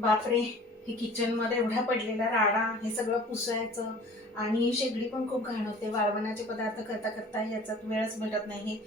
बापरे, हे किचन मध्ये एवढा पडलेला राडा, हे सगळं पुसायचं आणि शेगडी पण खूप घाण होते. वाळवणाचे पदार्थ करता करता याच्यात वेळच भेटत नाही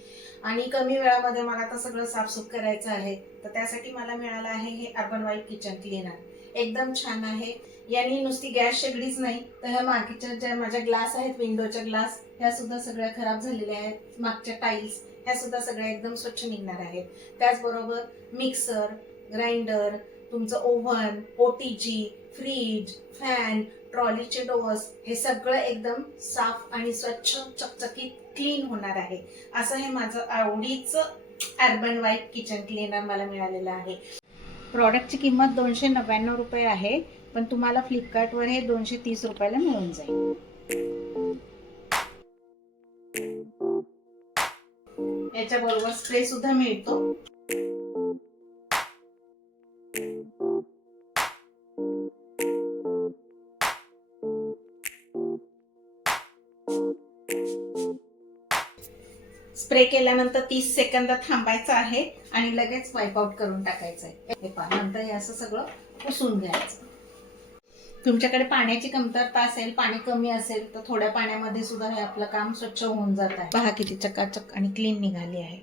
आणि कमी वेळामध्ये मला आता सगळं साफसूफ करायचं आहे. तर त्यासाठी मला मिळालं आहे हे अर्बन वाईट किचन क्लीनर. एकदम छान आहे. यांनी नुसती गॅस शेगडीच नाही तर ह्या मागच्या ज्या माझ्या ग्लास आहेत, विंडोच्या ग्लास, ह्या सुद्धा सगळ्या खराब झालेल्या आहेत. मागच्या टाईल्स ह्या सुद्धा सगळ्या एकदम स्वच्छ निघणार आहेत. त्याचबरोबर मिक्सर, ग्राइंडर, तुमचं ओव्हन, ओटीजी, फ्रीज, फॅन, ट्रॉलीचे डोअर्स, हे सगळं एकदम साफ आणि स्वच्छ चकचकीत क्लीन होणार आहे. असं हे माझं आवडीचं अर्बन वाईट किचन क्लीनर मला मिळालेलं आहे. प्रॉडक्टची किंमत 299 रुपये आहे, पण तुम्हाला फ्लिपकार्टवर हे 230 रुपयाला मिळून जाईल. याच्याबरोबर स्प्रे सुद्धा मिळतो. स्प्रे केल्यानंतर 30 सेकंद थांबायचं आहे आणि लगेच वाईप आउट करून टाकायचं आहे. हे पहा, नंतर हे असं सगळं पुसून घ्यायचं. तुमच्याकडे पाण्याची कमतरता असेल, पाणी कमी असेल, तर थोड्या पाण्यामध्ये सुद्धा हे आपलं काम स्वच्छ होऊन जात आहे. पहा किती चकाचक आणि क्लीन निघाली आहे.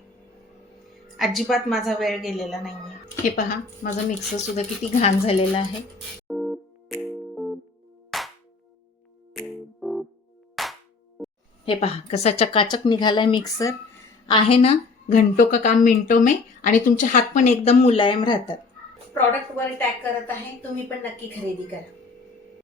अजिबात माझा वेळ गेलेला नाहीये. हे पहा, माझं मिक्सर सुद्धा किती घाण झालेलं आहे. हे पहा कसा चकाचक निघालाय मिक्सर. आहे ना, घंटो का काम मिनटो में, आणि तुमचे हात पण एकदम मुलायम राहतात. प्रॉडक्ट वर टॅग करत आहे, तुम्ही पण नक्की खरेदी करा.